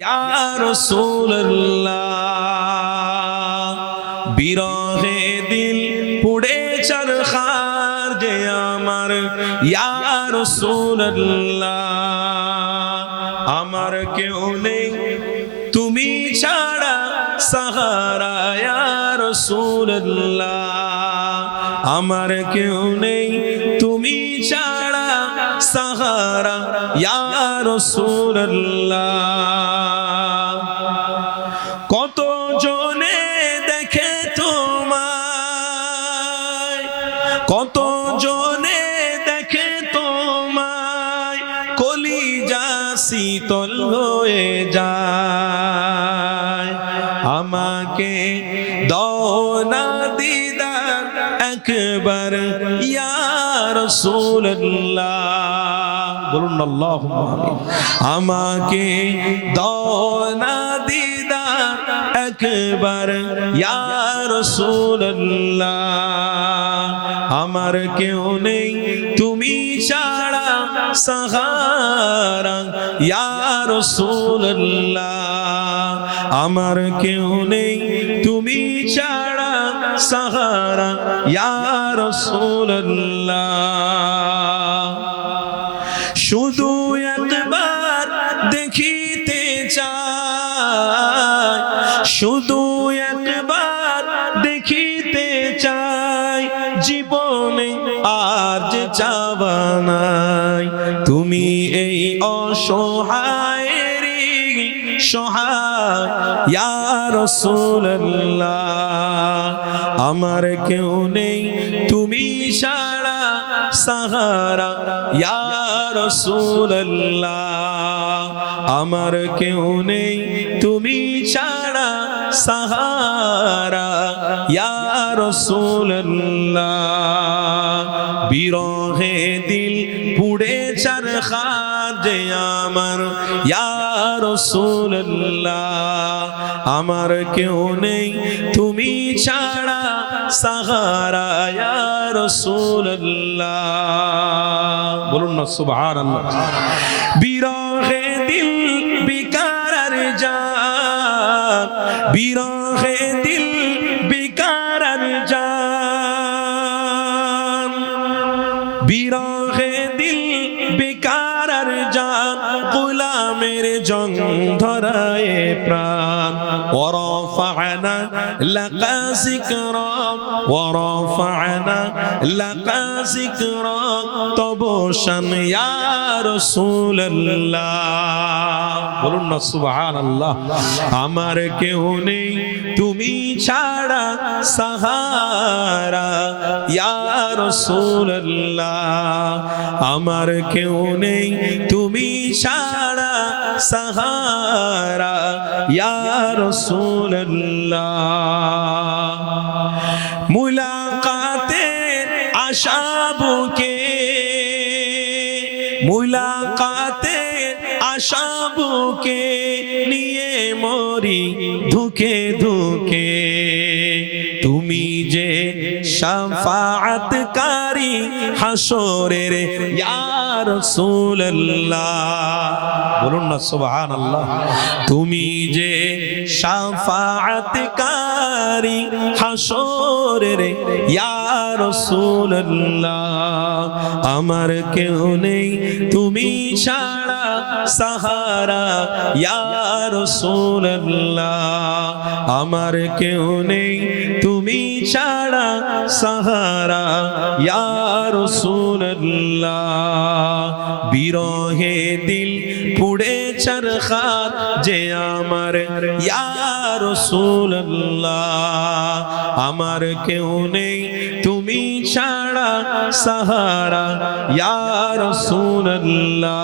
ইয়া রাসূলুল্লাহ বিরহে দিল পুড়ে চরখার যে আমার ইয়া রাসূলুল্লাহ আমার কেউ নেই তুমি ছাড়া সাহারা ইয়া রাসূলুল্লাহ আমার কেউ নেই তুমি ছাড়া সাহারা ইয়া রাসূলুল্লাহ কত জনে দেখে তোমায় কত জনে দেখে তোমায় কলিজা শীতল হয়ে যায় আমাকে দাও না দিদার একবার ইয়া রাসূলুল্লাহ বলুন আল্লাহুম্মা আমিন আমাকে দাও না দিদার একবার ইয়া রাসূলুল্লাহ আমার কেউ নেই তুমি ছাড়া সাহারা ইয়া রাসূলুল্লাহ আমার কেউ নেই তুমি ছাড়া সাহারা ইয়া রাসূলুল্লাহ শুধু একবার দেখিতে চাই শুধু একবার দেখিতে চাই জীবনে আর যে চাওয়া নাই তুমি এই অসহায়েরই সহায় ইয়া রাসূলুল্লাহ আমার কেউ নেই তুমি ছাড়া সাহারা ইয়া রাসূলুল্লাহ আমার কেউ নেই তুমি ছাড়া সাহারা ইয়া রাসূলুল্লাহ বিরহে দিল পুড়ে চরখার যে আমার ইয়া রাসূলুল্লাহ আমার কেউ নেই তুমি ছাড়া সাহারা ইয়া রাসূলুল্লাহ বলুন না সুবহানাল্লাহ বিরহে দিল বিকারার জান বিরহে দিল বিকারার জান বিরহে দিল বিকারার জান গোলামের জং ধরায় প্রাণ ওয়ারাফা'না লাকা যিকরা ওয়ারাফা'না লাকা যিকরা তবু শান ইয়া রাসূলুল্লাহ বলুন না সুবহানাল্লাহ আমার কেউ নেই তুমি ছাড়া সাহারা ইয়া রাসূলুল্লাহ আমার কেউ নেই তুমি ছাড়া সাহারা ইয়া রাসূলুল্লাহ মুলাকাতের আশা বুকে মুলাকাতের আশা বুকে নিয়ে মরি ধুকে ধুকে তুমি যে শাফাআতকারী হাসরের ইয়া রাসূলুল্লাহ বলুন না সুবহানাল্লাহ তুমি যে শাফাআতকারী হাসরের ইয়া রাসূলুল্লাহ আমার কেউ নেই তুমি ছাড়া সাহারা ইয়া রাসূলুল্লাহ আমার কেউ নেই তুমি ছাড়া সাহারা ইয়া রাসূলুল্লাহ বিরহে দিল পুড়ে চরখার যে আমার ইয়া রাসূলুল্লাহ আমার কেউ নেই তুমি ছাড়া সাহারা ইয়া রাসূলুল্লাহ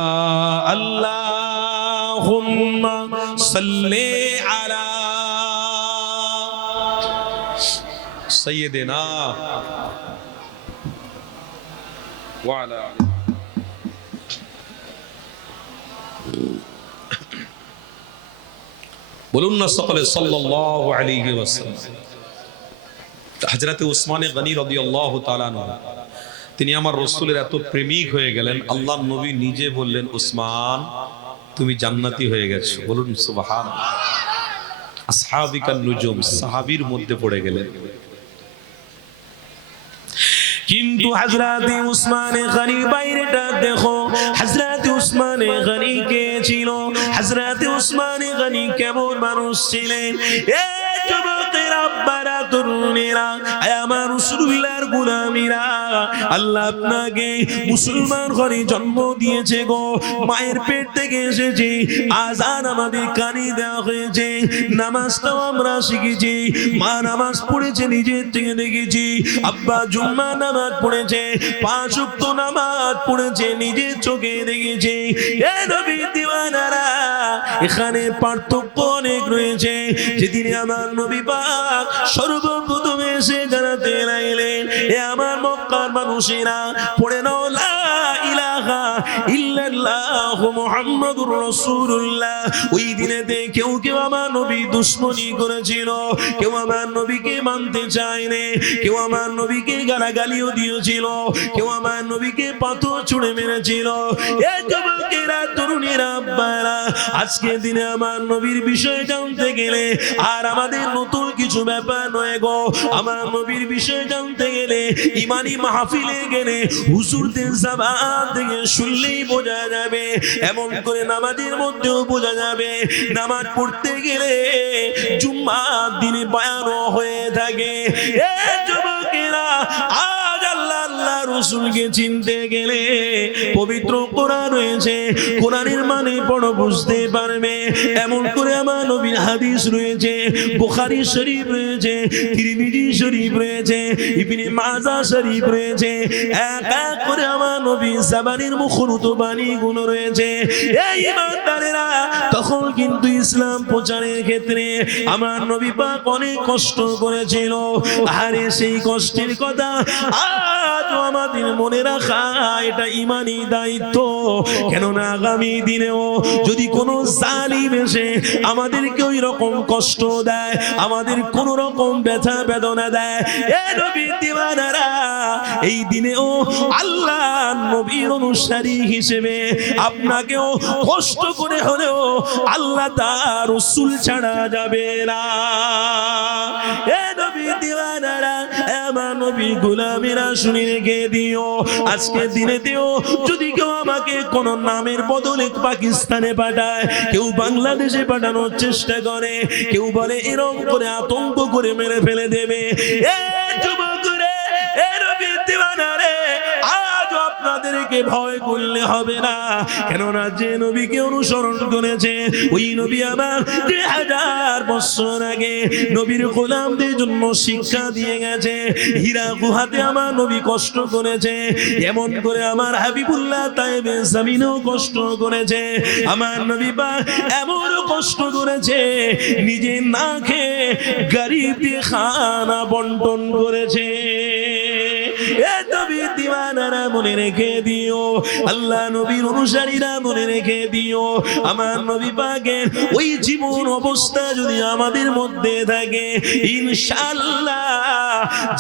আল্লাহুম্মা সাল্লি আলা সাইয়্যিদিনা ওয়া আলা বলুন না সকলে সাল্লাল্লাহু আলাইহি ওয়াসাল্লাম হযরত উসমানে গনি রাদিয়াল্লাহু তাআলা আনহু তিনি আমার রাসূলের এত প্রেমিক হয়ে গেলেন আল্লাহর নবী নিজে বললেন উসমান তুমি জান্নাতি হয়ে গেছো। বলুন সুবহানাল্লাহ। আসহাবিকান নুজুম, সাহাবীর মধ্যে পড়ে গেলেন। কিন্তু হযরতে উসমানে গনি বাইরেটা দেখো, হযরতে উসমানে গনি কে ছিল? হযরতে উসমানে গনি কেমন মানুষ ছিলেন? এ যুবকেরা, আব্বারা, তরুণেরা, আমার রাসূলুল্লাহর গোলামীরা, আল্লাহ আপনাকে মুসলমান ঘরে জন্ম দিয়েছে গো, মায়ের পেট থেকে এসেছে, আযান আমাদের কানে দেওয়া হয়েছে, নামাজটাও আমরা শিখেছি, মা নামাজ পড়েছে নিজের থেকে দেখেছি, আব্বা জুম্মা নামাজ পড়েছে, 5 ওয়াক্ত নামাজ পড়েছে নিজের চোখে দেখেছি। এ নবীর দিওয়ানারা, এখানে পার্থক্য অনেক রয়েছে। যেদিন আমার নবী পাক সর্বপ্রথম এসে জানাতে লাগলেন, এ আমার মক্কার মানুষেরা, পড়ে নাও লা ইলাহা ইল্লাল্লাহ মুহাম্মাদুর রাসূলুল্লাহ। ওই দিনেতে কেউ কেউ আমার নবী দুশমনি করেছিল, কেউ আমার নবীকে মানতে চায়নি, কেউ আমার নবীকে গালাগালিও দিয়েছিল, কেউ আমার নবীকে পাথর ছুঁড়ে মেরেছিল। এ যুবকেরা, তরুণীরা, আব্বারা, আজকে দিনে আমার নবীর বিষয় জানতে গেলে আর আমাদের নতুন কিছু ব্যাপার নয় গো। আমার নবীর বিষয় জানতে গেলে ইমানি মাহফিলে গেলে হুজুরদের জবান থেকে শুনলেই বোঝা যাবে, এমন করে নামাজের মধ্যেও বোঝা যাবে। নামাজ পড়তে গেলে জুম্মার দিনে বয়ানও হয়ে থাকে। এ যুবকেরা, আজ আল্লাহ রাসূলকে চিনতে গেলে পবিত্র কোরআন রয়েছে, কোরআনের মানে বড় বুঝতে পারবে। এমন করে আমার নবীর হাদিস রয়েছে, বুখারী শরীফ রয়েছে, তিরমিজি শরীফ রয়েছে, ইবনে মাজাহ শরীফ রয়েছে, এক এক করে আমার নবীর জাবানির মুখরুত বাণীগুলো রয়েছে। এই ইমানদারেরা, তখন কিন্তু ইসলাম প্রচারের ক্ষেত্রে আমার নবী পাক অনেক কষ্ট করেছিল। আরে সেই কষ্টের কথা আজ আমাদের মনে রাখা এটা ইমানি দায়িত্ব। কেননা আগামী দিনেও যদি কোনো জালিম এসে আমাদেরকে ওই রকম কষ্ট দেয়, আমাদের কোন রকম ব্যথা বেদনা দেয়, এ নবীর দিওয়ানারা, এই দিনেও আল্লাহ নবীর অনুসারী হিসেবে আপনাকেও কষ্ট করে হলেও আল্লাহ তার রাসূল ছাড়া যাবে না। এ নবীর দিওয়ানারা, আমার নবীর গোলামীরা, শুনে রেখে দিও, আজকে দিনেতেও যদি কেউ আমাকে কোন নামের বদলে পাকিস্তানে পাঠায়, কেউ বাংলাদেশে পাঠানোর চেষ্টা করে, কেউ বলে এরকম করে আতঙ্ক করে মেরে ফেলে দেবে, এ যুবকরে, এ নবীর দিওয়ানারে, আজ আপনাদেরকে ভয় করলে হবে না। কেননা যে নবীকে অনুসরণ করেছে ওই নবী আমার 2000 বছর আগে নবীর গোলামদের জন্য শিক্ষা দিয়ে গেছে। হীরা গুহাতে আমার নবী কষ্ট করেছে, এমন করে আমার হাবিবুল্লাহ তায়েবে জামিনেও কষ্ট করেছে। আমার নবী পাক এমন কষ্ট করেছে, নিজে না খেয়ে গরিবদের খানা বন্টন করেছে। এ নবীর দিওয়ানারা, মনে রেখে দিও, আল্লাহ নবীর অনুসারীরা, মনে রেখে দিও, আমার নবী পাকের ওই জীবন অবস্থা যদি আমাদের মধ্যে থাকে, ইনশাআল্লাহ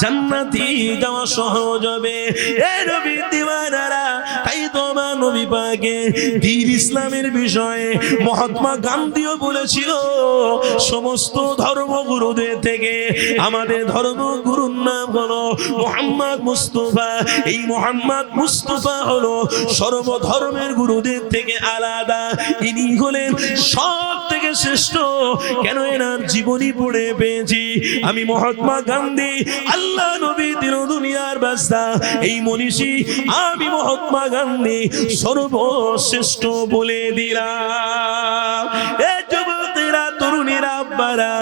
জান্নাতি যাওয়া সহজ হবে। এ নবীর দিওয়ানারা, তাই তো আমার নবী পাকের দ্বীন ইসলামের বিষয়ে মহাত্মা গান্ধীও বলেছিল, সমস্ত ধর্মগুরুদের থেকে আমাদের ধর্মগুরুর নাম হলো মুহাম্মদ মুস্তাফা। এই মুহাম্মদ মুস্তাফা হলো সর্বধর্মের গুরুদের থেকে আলাদা, ইনি হলেন সব থেকে শ্রেষ্ঠ। কেন? এনার জীবনী পড়ে পেয়েছি আমি মহাত্মা গান্ধী, আল্লাহ নবী দিল দুনিয়ার বাদশা, এই মনীষী আমি মহাত্মা গান্ধী সর্বশ্রেষ্ঠ বলে দিলাম। এ যুবকেরা, তরুণীরা, আব্বারা,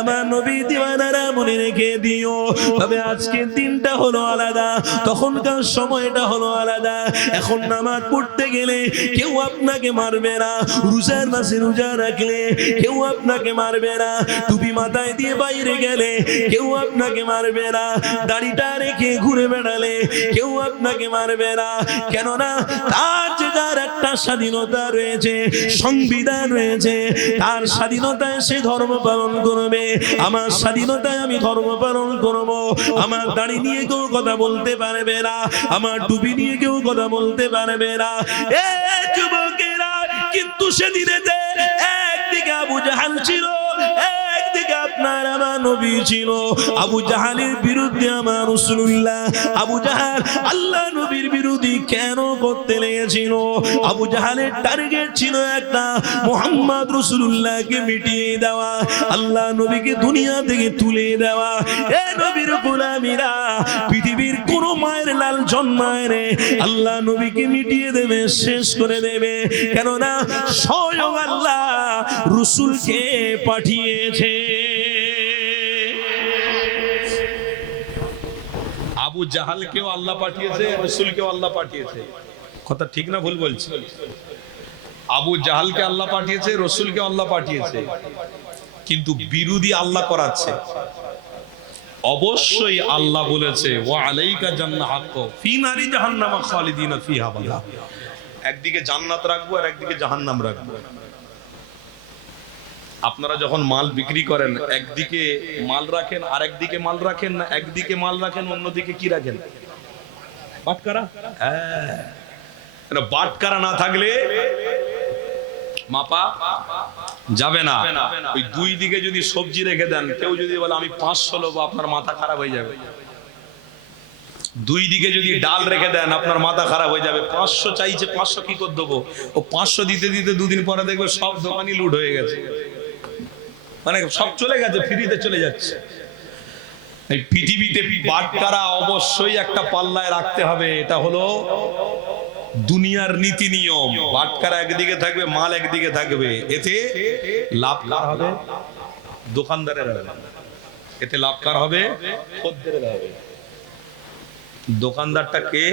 আমার নবী দিওয়ানারা, মনে রেখে দিও। তবে আজকের দিনটা হলো আলাদা, তখনকার সময়টা হলো আলাদা। এখন নামাজ পড়তে গেলে কেউ আপনাকে মারবে না, রোজার মাসে রোজা রাখলে কেউ আপনাকে মারবে না, টুপি মাথায় দিয়ে বাইরে গেলে কেউ আপনাকে মারবে না, দাড়িটা রেখে ঘুরে বেড়ালে কেউ আপনাকে মারবে না। কেননা তার যে যার একটা স্বাধীনতা রয়েছে, সংবিধান রয়েছে, তার স্বাধীনতায় সে ধর্ম পালন করবে। আমার স্বাধীনতায় আমি ধর্ম পালন করব। আমার দাড়ি নিয়ে কেউ কথা বলতে পারবে না, আমার টুপি নিয়ে কেউ কথা বলতে পারবে না। এ যুবকেরা, কিন্তু সেদিনে একদিকে আবু জাহাল ছিল, একদিকে আপনার আমার নবী ছিল। আবু জাহালের বিরুদ্ধে আমার রাসূলুল্লাহ, আবু জাহাল আল্লাহ নবীর বিরোধী কেন করতে লেগেছিল? আবু জাহালের টার্গেট ছিল একটা, মুহাম্মদ রাসূলুল্লাহকে মিটিয়ে দেওয়া, আল্লাহ নবীকে দুনিয়া থেকে তুলে দেওয়া। এ নবীর গোলামীরা, পৃথিবীর কোন মায়ের লাল জন্মায় রে, আল্লাহ নবীকে মিটিয়ে দেবে, শেষ করে দেবে। কেননা স্বয়ং আল্লাহ রাসূলকে পাঠিয়েছে। আবু জাহালকেও আল্লাহ পাঠিয়েছে, রাসূলকেও আল্লাহ পাঠিয়েছে। কথা ঠিক না ভুল বলছি? আবু জাহালকে আল্লাহ পাঠিয়েছে, রাসূলকে আল্লাহ পাঠিয়েছে, কিন্তু বিরোধী আল্লাহ করাচ্ছে। অবশ্যই আল্লাহ বলেছে ওয়া আলাইকা জান্নাত ফি নারি জাহান্নাম খালিদিনা ফিহা আবাদা। একদিকে জান্নাত রাখবো আর একদিকে জাহান্নাম রাখবো। আপনারা যখন মাল বিক্রি করেন, একদিকে মাল রাখেন আর একদিকে মাল রাখেন না? একদিকে মাল রাখেন, অন্যদিকে কি রাখেন? বাটকারা। হ্যাঁ, বাটকারা না থাকলে মাপা যাবে না। ওই দুই দিকে যদি সবজি রেখে দেন, কেউ যদি বলে আমি 500 নেবো, আপনার মাথা খারাপ হয়ে যাবে। দুই দিকে যদি ডাল রেখে দেন, আপনার মাথা খারাপ হয়ে যাবে। 500 চাইছে, 500 কি করে দেবো? ও 500 দিতে দিতে দুদিন পরে দেখবে সব দোকানই লুট হয়ে গেছে, মানে সব চলে গেছে, ফ্রিতে চলে যাচ্ছে। এই পৃথিবীতে বাটকারা অবশ্যই একটা পাল্লায় রাখতে হবে। এটা হলো দুনিয়ার নীতি নিয়ম। বাটকারা একদিকে থাকবে, মাল একদিকে থাকবে। এতে লাভ কার হবে? দোকানদারের হবে। এতে লাভ কার হবে? খদ্দেরের হবে। দোকানদারটা কে?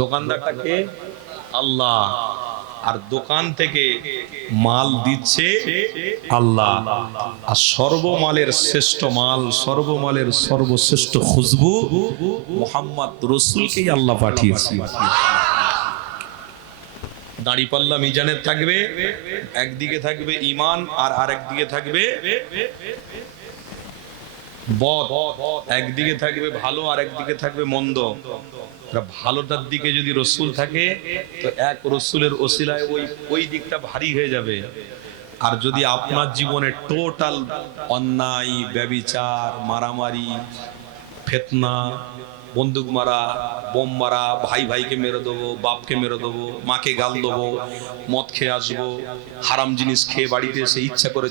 দোকানদারটা কে? আল্লাহ। আর দোকান থেকে মাল দিচ্ছে আল্লাহ। আর সর্বমালের শ্রেষ্ঠ মাল, সর্বমালের সর্বশ্রেষ্ঠ খুশবু মুহাম্মদ রাসূলকেই আল্লাহ পাঠিয়েছে। দাঁড়িপাল্লা মিজানের থাকবে, একদিকে থাকবে ঈমান আর আরেকদিকে থাকবে বদ। একদিকে থাকবে ভালো আর একদিকে থাকবে মন্দ। ভালোটার দিকে যদি রাসূল থাকে তো এক রাসূলের ওসিলায় ওই দিকটা ভারী হয়ে যাবে। আর যদি আপনার জীবনে টোটাল অন্যায়, ব্যভিচার, মারামারি, ফিতনা, বন্দুক মারা, বোম মারা, ভাই ভাইকে মেরে দেবো, বাপকে মেরে দেবো, মাকে গাল দেবো, মদ খেয়ে আসবো, হারাম জিনিস খেয়ে বাড়িতে এসে ইচ্ছা করে